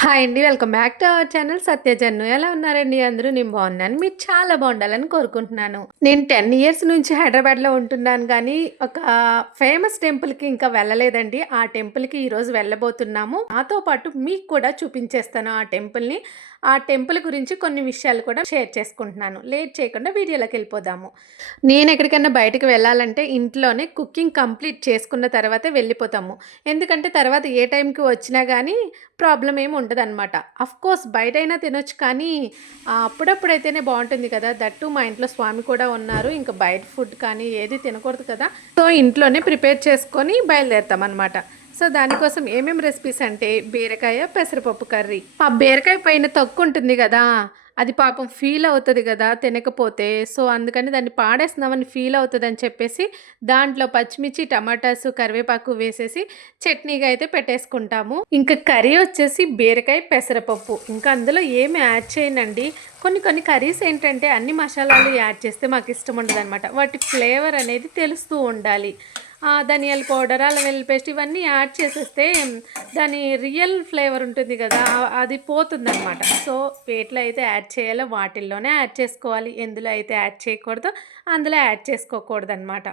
Hi అండి. Welcome back to our channel సత్యజన్ను. ఎలా ఉన్నారండి అందరూ? నేను బాగున్నాను. మీరు చాలా బాగుండాలని కోరుకుంటున్నాను. నేను 10 ఇయర్స్ నుంచి హైదరాబాద్‌లో ఉంటున్నాను గానీ, ఒక ఫేమస్ టెంపుల్‌కి ఇంకా వెళ్ళలేదండి. ఆ టెంపుల్‌కి ఈరోజు వెళ్ళబోతున్నాము. నాతో పాటు మీకు కూడా చూపించేస్తాను ఆ టెంపుల్‌ని. ఆ టెంపుల్ గురించి కొన్ని విషయాలు కూడా షేర్ చేసుకుంటున్నాను. లేట్ చేయకుండా వీడియోలోకెళ్ళిపోదాము. నేనెక్కడికన్నా బయటకి వెళ్ళాలంటే ఇంట్లోనే కుకింగ్ కంప్లీట్ చేసుకున్న తర్వాతే వెళ్ళిపోతాము. ఎందుకంటే తర్వాత ఏ టైంకి వచ్చినా గానీ ప్రాబ్లమ్ ఏమి ఉండదనమాట. అఫ్‌కోర్స్ బయటైనా తినొచ్చు కానీ అప్పుడప్పుడైతేనే బావుంటుంది కదా! దట్టు మా ఇంట్లో స్వామి కూడా ఉన్నారు. ఇంక బయట ఫుడ్ కానీ ఏది తినకూడదు కదా! సో, ఇంట్లోనే ప్రిపేర్ చేసుకొని బయలుదేరుతామనమాట. సో, దానికోసం ఏమేం రెసిపీస్ అంటే బీరకాయ, పెసరపప్పు కర్రీ. ఆ బీరకాయ పైన తొక్కుంటుంది గదా! అది పాపం ఫీల్ అవుతది గదా! తినకపోతే. సో, అందుకని దాన్ని పాడేస్తున్నామని ఫీల్ అవుతదని చెప్పేసి దాంట్లో పచ్చిమిర్చి, టమాటాసు, కరివేపాకు వేసేసి చట్నీగా అయితే పెట్టేసుకుంటాము. ఇంకా కర్రీ వచ్చేసి బీరకాయ, పెసరపప్పు. ఇంకా అందులో ఏమి యాడ్ చేయనండి. కొన్ని కొన్ని కర్రీస్ ఏంటంటే అన్ని మసాలాలు యాడ్ చేస్తే మాకిష్టం ఉండదనమాట. వాటి ఫ్లేవర్ అనేది తెలుస్తూ ఉండాలి. ధనియాల పౌడర్, అల్లం వెల్లుల్లి పేస్ట్ ఇవన్నీ యాడ్ చేసేస్తే దాని రియల్ ఫ్లేవర్ ఉంటుంది గదా! అది పోతుందనమాట. సో, వేటిలో అయితే యాడ్ చేయాలో వాటిల్లోనే యాడ్ చేసుకోవాలి. ఎందులో అయితే యాడ్ చేయకూడదో అందులో యాడ్ చేసుకోకూడదనమాట.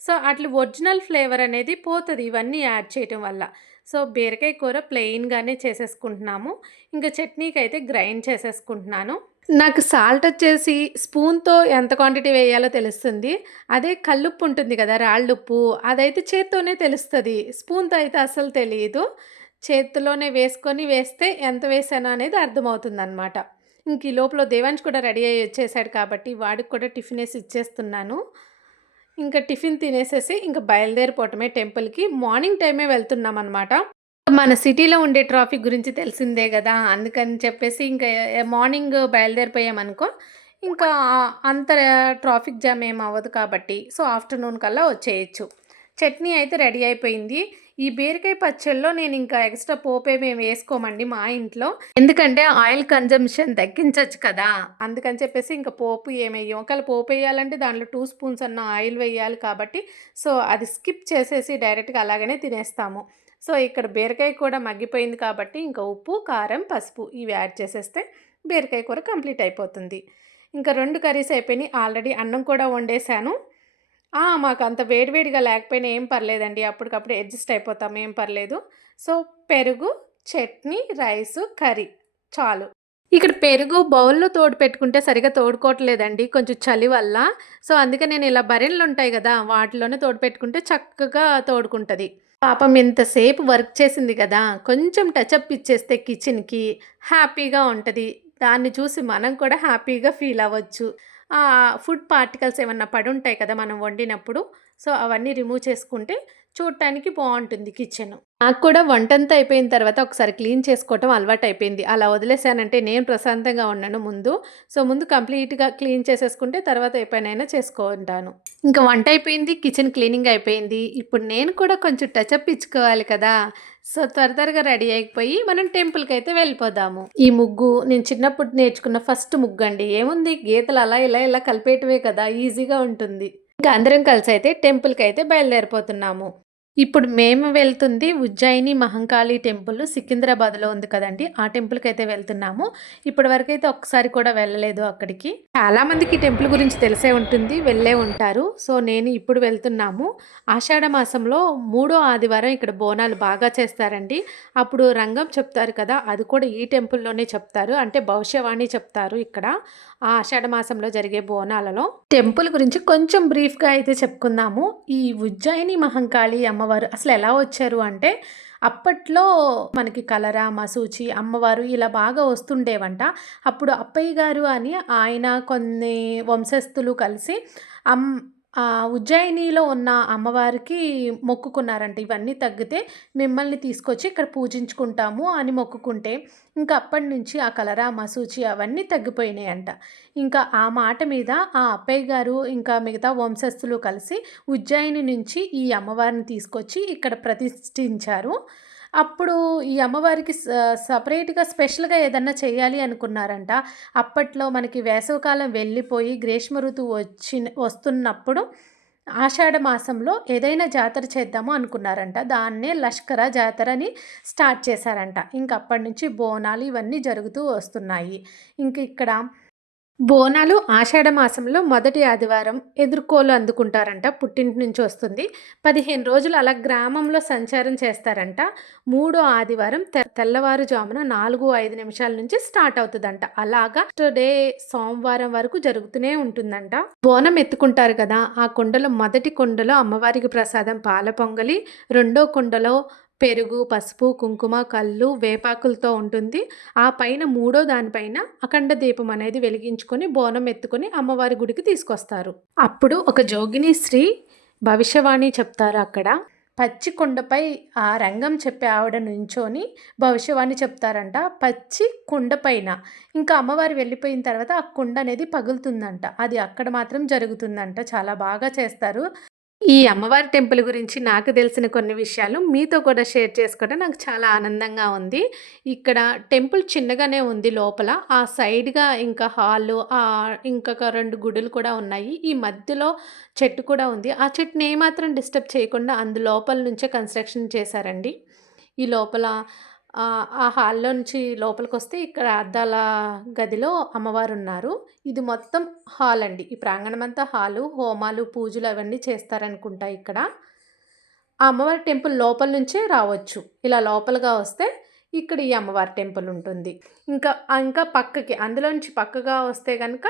సో, అట్లా ఒరిజినల్ ఫ్లేవర్ అనేది పోతది ఇవన్నీ యాడ్ చేయటం వల్ల. సో, బీరకాయ కూర ప్లెయిన్‌గానే చేసేసుకుంటున్నాము. ఇంక చట్నీకైతే గ్రైండ్ చేసేసుకుంటున్నాను. నాకు సాల్ట్ వచ్చేసి స్పూన్‌తో ఎంత క్వాంటిటీ వేయాలో తెలుస్తుంది. అదే కల్లుప్పు ఉంటుంది కదా! రాళ్ళుప్పు అదైతే చేత్తోనే తెలుస్తది. స్పూన్‌తో అయితే అస్సలు తెలీదు. చేతిలోనే వేసుకొని వేస్తే ఎంత వేసానో అనేది అర్థమవుతుందనమాట. ఇంక ఈ లోపల దేవాంష్ కూడా రెడీ అయ్యి వచ్చేసాడు కాబట్టి వాడికి కూడా టిఫినేసి ఇచ్చేస్తున్నాను. ఇంక టిఫిన్ తినేసేసి ఇంక బయలుదేరిపోవటమే టెంపుల్‌కి. మార్నింగ్ టైమే వెళ్తున్నామనమాట. మన సిటీలో ఉండే ట్రాఫిక్ గురించి తెలిసిందే గదా! అందుకని చెప్పేసి ఇంకా మార్నింగ్ బయలుదేరిపోయామనుకో, ఇంకా అంత ట్రాఫిక్ జామ్ ఏమి అవ్వదు కాబట్టి, సో, ఆఫ్టర్‌నూన్ కల్లా వచ్చేయొచ్చు. చట్నీ అయితే రెడీ అయిపోయింది. ఈ బీరకాయ పచ్చడిలో నేనింకా ఎక్స్‌ట్రా పోపేమి వేసుకోమండి మా ఇంట్లో. ఎందుకంటే ఆయిల్ కన్జంప్షన్ తగ్గించొచ్చు కదా! అందుకని చెప్పేసి ఇంక పోపు ఏమెయ్యం. ఒకవేళ పోపేయాలంటే దాంట్లో 2 స్పూన్స్ అన్న ఆయిల్ వేయాలి కాబట్టి, సో, అది స్కిప్ చేసేసి డైరెక్ట్‌గా అలాగనే తినేస్తాము. సో, ఇక్కడ బీరకాయ కూడా మగ్గిపోయింది కాబట్టి ఇంకా ఉప్పు, కారం, పసుపు ఇవి యాడ్ చేసేస్తే బీరకాయ కూర కంప్లీట్ అయిపోతుంది. ఇంకా 2 కర్రీస్ అయిపోయినాయి. ఆల్రెడీ అన్నం కూడా వండేశాను. మాకంత వేడి వేడిగా లేకపోయినా ఏం పర్లేదండి. అప్పటికప్పుడు అడ్జస్ట్ అయిపోతాం. ఏం పర్లేదు. సో, పెరుగు, చట్నీ, రైసు, కర్రీ చాలు. ఇక్కడ పెరుగు బౌల్‌లో తోడు పెట్టుకుంటే సరిగ్గా తోడుకోవట్లేదండి. కొంచెం చలి వల్ల. సో, అందుకే నేను ఇలా బరెన్‌లుంటాయి గదా! వాటిలోనే తోడు పెట్టుకుంటే చక్కగా తోడుకుంటది. పాపం ఇంతసేపు వర్క్ చేసింది గదా! కొంచెం టచప్ ఇచ్చేస్తే కిచెన్‌కి హ్యాపీగా ఉంటది. దాన్ని చూసి మనం కూడా హ్యాపీగా ఫీల్ అవ్వచ్చు. ఫుడ్ పార్టికల్స్ ఏమన్నా పడుంటాయి కదా! మనం వండినప్పుడు. సో, అవన్నీ రిమూవ్ చేసుకుంటే చూడటానికి బావుంటుంది కిచెను. నాకు కూడా వంటంతా అయిపోయిన తర్వాత ఒకసారి క్లీన్ చేసుకోవటం అలవాటయిపోయింది. అలా వదిలేసానంటే నేను ప్రశాంతంగా ఉండను ముందు. సో, ముందు కంప్లీట్‌గా క్లీన్ చేసేసుకుంటే తర్వాత ఏ పనైనా చేసుకుంటాను. ఇంక వంట అయిపోయింది. కిచెన్ క్లీనింగ్ అయిపోయింది. ఇప్పుడు నేను కూడా కొంచెం టచప్ ఇచ్చుకోవాలి కదా! సో, త్వరగా రెడీ అయిపోయి మనం టెంపుల్‌కైతే వెళ్ళిపోదాము. ఈ ముగ్గు నేను చిన్నప్పుడు నేర్చుకున్న ఫస్ట్ ముగ్గండి. ఏముంది గీతలు అలా ఇలా కలిపేయటమే కదా! ఈజీగా ఉంటుంది. ఇంక అందరం కలిసైతే టెంపుల్‌కైతే బయలుదేరిపోతున్నాము. ఇప్పుడు మేము వెళ్తుంది ఉజ్జయిని మహంకాళి టెంపుల్ సికింద్రాబాద్‌లో ఉంది కదండీ! ఆ టెంపుల్‌కైతే వెళ్తున్నాము. ఇప్పటి వరకైతే ఒక్కసారి కూడా వెళ్ళలేదు అక్కడికి. చాలా మందికి ఈ టెంపుల్ గురించి తెలిసే ఉంటుంది. వెళ్ళే ఉంటారు. సో, నేను ఇప్పుడు వెళ్తున్నాము. ఆషాఢ మాసంలో మూడో ఆదివారం ఇక్కడ బోనాలు బాగా చేస్తారండి. అప్పుడు రంగం చెప్తారు కదా! అది కూడా ఈ టెంపుల్‌లోనే చెప్తారు. అంటే భవిష్యవాణి చెప్తారు ఇక్కడ. ఆషాఢ మాసంలో జరిగే బోనాలలో. టెంపుల్ గురించి కొంచెం బ్రీఫ్‌గా అయితే చెప్పుకుందాము. ఈ ఉజ్జయిని మహంకాళి అమ్మవారు అసలెలా వచ్చారు అంటే, అప్పట్లో మనకి కలరా, మశూచి, అమ్మవారు ఇలా బాగా వస్తుండేవంట. అప్పుడు అప్పయ్య గారు అని ఆయన కొన్ని వంశస్థులు కలిసి అమ్ ఉజ్జయినిలో ఉన్న అమ్మవారికి మొక్కుకున్నారంట. ఇవన్నీ తగ్గితే మిమ్మల్ని తీసుకొచ్చి ఇక్కడ పూజించుకుంటాము అని మొక్కుకుంటే, ఇంకా అప్పటినుంచి ఆ కలరా, మశూచి అవన్నీ తగ్గిపోయినాయంట. ఇంకా ఆ మాట మీద ఆ అప్పయ్య గారు ఇంకా మిగతా వంశస్థులు కలిసి ఉజ్జయిని నుంచి ఈ అమ్మవారిని తీసుకొచ్చి ఇక్కడ ప్రతిష్ఠించారు. అప్పుడు ఈ అమ్మవారికి సెపరేట్‌గా స్పెషల్‌గా ఏదన్నా చేయాలి అనుకున్నారంట. అప్పట్లో మనకి వేసవికాలం వెళ్ళిపోయి గ్రీష్మ ఋతువు వస్తున్నప్పుడు ఆషాఢ మాసంలో ఏదైనా జాతర చేద్దాము అనుకున్నారంట. దాన్నే లష్కర జాతర అని స్టార్ట్ చేశారంట. ఇంక అప్పటి నుంచి బోనాలు ఇవన్నీ జరుగుతూ వస్తున్నాయి. ఇంక ఇక్కడ బోనాలు ఆషాఢ మాసంలో మొదటి ఆదివారం ఎదుర్కోలు అందుకుంటారంట. పుట్టింటి నుంచి వస్తుంది. 15 రోజులు అలా గ్రామంలో సంచారం చేస్తారంట. మూడో ఆదివారం తెల్లవారుజామున 4:05 నిమిషాల నుంచి స్టార్ట్ అవుతుందంట. అలాగా డే సోమవారం వరకు జరుగుతూనే ఉంటుందంట. బోనం ఎత్తుకుంటారు కదా, ఆ కుండలో మొదటి కుండలో అమ్మవారికి ప్రసాదం పాల పొంగలి, రెండో కుండలో పెరుగు, పసుపు, కుంకుమ, కళ్ళు, వేపాకులతో ఉంటుంది. ఆ పైన మూడో దానిపైన అఖండ దీపం అనేది వెలిగించుకొని బోనం ఎత్తుకొని అమ్మవారి గుడికి తీసుకొస్తారు. అప్పుడు ఒక జోగిని స్త్రీ భవిష్యవాణి చెప్తారు అక్కడ. పచ్చి కుండపై ఆ రంగం చెప్పే ఆవిడ నుంచొని భవిష్యవాణి చెప్తారంట. పచ్చి కుండ పైన ఇంకా అమ్మవారు వెళ్ళిపోయిన తర్వాత ఆ కుండ అనేది పగులుతుందంట. అది అక్కడ మాత్రం జరుగుతుందంట. చాలా బాగా చేస్తారు. ఈ అమ్మవారి టెంపుల్ గురించి నాకు తెలిసిన కొన్ని విషయాలు మీతో కూడా షేర్ చేసుకోవడం నాకు చాలా ఆనందంగా ఉంది. ఇక్కడ టెంపుల్ చిన్నగానే ఉంది లోపల. ఆ సైడ్‌గా ఇంకా హాలు ఇంకొక 2 గుడులు కూడా ఉన్నాయి. ఈ మధ్యలో చెట్టు కూడా ఉంది. ఆ చెట్టుని ఏమాత్రం డిస్టర్బ్ చేయకుండా లోపల నుంచే కన్‌స్ట్రక్షన్ చేశారండి. ఈ లోపల ఆ హాల్‌లో నుంచి లోపలికొస్తే ఇక్కడ అద్దాల గదిలో అమ్మవారున్నారు. ఇది మొత్తం హాల్ అండి. ఈ ప్రాంగణమంతా హాలు. హోమాలు, పూజలు అవన్నీ చేస్తారనుకుంటా ఇక్కడ. ఆ అమ్మవారి టెంపుల్ లోపల నుంచే రావచ్చు. ఇలా లోపలగా వస్తే ఇక్కడ ఈ అమ్మవారి టెంపుల్ ఉంటుంది. ఇంకా పక్కకి అందులోంచి పక్కగా వస్తే గనక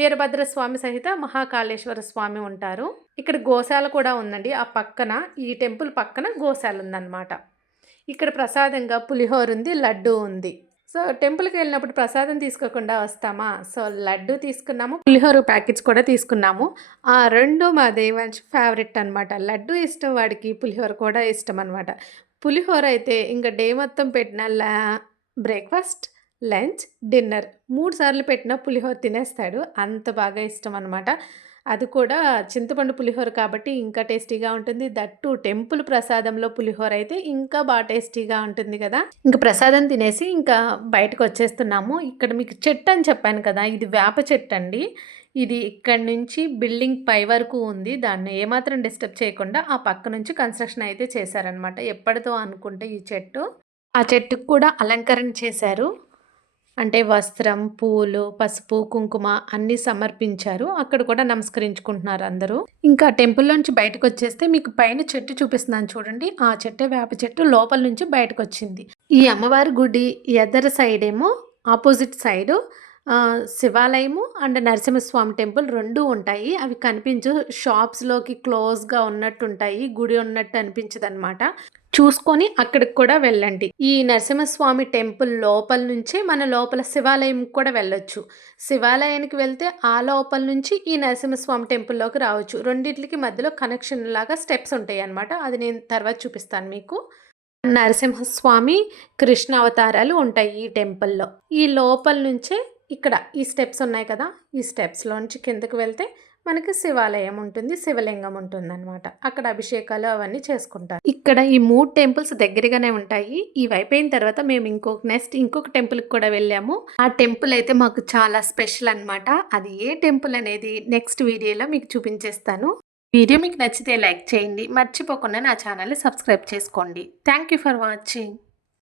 వీరభద్ర స్వామి సహిత మహాకాళేశ్వర స్వామి ఉంటారు. ఇక్కడ గోశాల కూడా ఉందండి. ఆ పక్కన ఈ టెంపుల్ పక్కన గోశాల ఉందన్నమాట. ఇక్కడ ప్రసాదంగా పులిహోర ఉంది, లడ్డు ఉంది. సో టెంపుల్కి వెళ్ళినప్పుడు ప్రసాదం తీసుకోకుండా వస్తామా? సో లడ్డు తీసుకున్నాము, పులిహోర ప్యాకెట్స్ కూడా తీసుకున్నాము. ఆ 2 మా దేవాంశ్ ఫేవరెట్ అనమాట. లడ్డు ఇష్టం వాడికి, పులిహోర కూడా ఇష్టం అనమాట. పులిహోర అయితే ఇంకా డే మొత్తం పెట్టిన బ్రేక్ఫాస్ట్, లంచ్, డిన్నర్ 3 సార్లు పెట్టిన పులిహోర తినేస్తాడు. అంత బాగా ఇష్టం అనమాట. అది కూడా చింతపండు పులిహోర కాబట్టి ఇంకా టేస్టీగా ఉంటుంది. దట్టు టెంపుల్ ప్రసాదంలో పులిహోర అయితే ఇంకా బాగా టేస్టీగా ఉంటుంది కదా. ఇంకా ప్రసాదం తినేసి ఇంకా బయటకు వచ్చేస్తున్నాము. ఇక్కడ మీకు చెట్టు అని చెప్పాను కదా, ఇది వేప చెట్టు అండి. ఇది ఇక్కడ నుంచి బిల్డింగ్ పై వరకు ఉంది. దాన్ని ఏమాత్రం డిస్టర్బ్ చేయకుండా ఆ పక్క నుంచి కన్స్ట్రక్షన్ అయితే చేశారనమాట. ఎప్పటిదో అనుకుంటే ఈ చెట్టు. ఆ చెట్టుకు కూడా అలంకరణ చేశారు. అంటే వస్త్రం, పూలు, పసుపు, కుంకుమ అన్నీ సమర్పించారు. అక్కడ కూడా నమస్కరించుకుంటున్నారు అందరూ. ఇంకా టెంపుల్లోంచి బయటకొచ్చేస్తే మీకు పైన చెట్టు చూపిస్తున్నాను చూడండి. ఆ చెట్టే వేప చెట్టు లోపల నుంచి బయటకొచ్చింది. ఈ అమ్మవారి గుడి ఎదర సైడ్ ఏమో ఆపోజిట్ సైడు శివాలయము అండ్ నరసింహస్వామి టెంపుల్ 2 ఉంటాయి. అవి కనిపించు. షాప్స్‌లోకి క్లోజ్‌గా ఉన్నట్టుంటాయి. గుడి ఉన్నట్టు అనిపించదనమాట. చూసుకొని అక్కడికి కూడా వెళ్ళండి. ఈ నరసింహస్వామి టెంపుల్ లోపల నుంచే మన లోపల శివాలయం కూడా వెళ్ళొచ్చు. శివాలయానికి వెళ్తే ఆ లోపల నుంచి ఈ నరసింహస్వామి టెంపుల్‌లోకి రావచ్చు. రెండిట్లకి మధ్యలో కనెక్షన్ లాగా స్టెప్స్ ఉంటాయన్నమాట. అది నేను తర్వాత చూపిస్తాను మీకు. నరసింహస్వామి, కృష్ణ అవతారాలు ఉంటాయి ఈ టెంపుల్‌లో. ఈ లోపల నుంచే ఇక్కడ ఈ స్టెప్స్ ఉన్నాయి కదా, ఈ స్టెప్స్‌లోంచి కిందకి వెళ్తే మనకి శివాలయం ఉంటుంది, శివలింగం ఉంటుందన్నమాట. అక్కడ అభిషేకాలు అవన్నీ చేసుకుంటారు. ఇక్కడ ఈ 3 టెంపుల్స్ దగ్గరగానే ఉంటాయి. ఇవి అయిపోయిన తర్వాత మేము ఇంకొక టెంపుల్కి కూడా వెళ్ళాము. ఆ టెంపుల్ అయితే మాకు చాలా స్పెషల్ అనమాట. అది ఏ టెంపుల్ అనేది నెక్స్ట్ వీడియోలో మీకు చూపించేస్తాను. వీడియో మీకు నచ్చితే లైక్ చేయండి. మర్చిపోకుండా నా ఛానల్ని సబ్స్క్రైబ్ చేసుకోండి. Thank you for watching.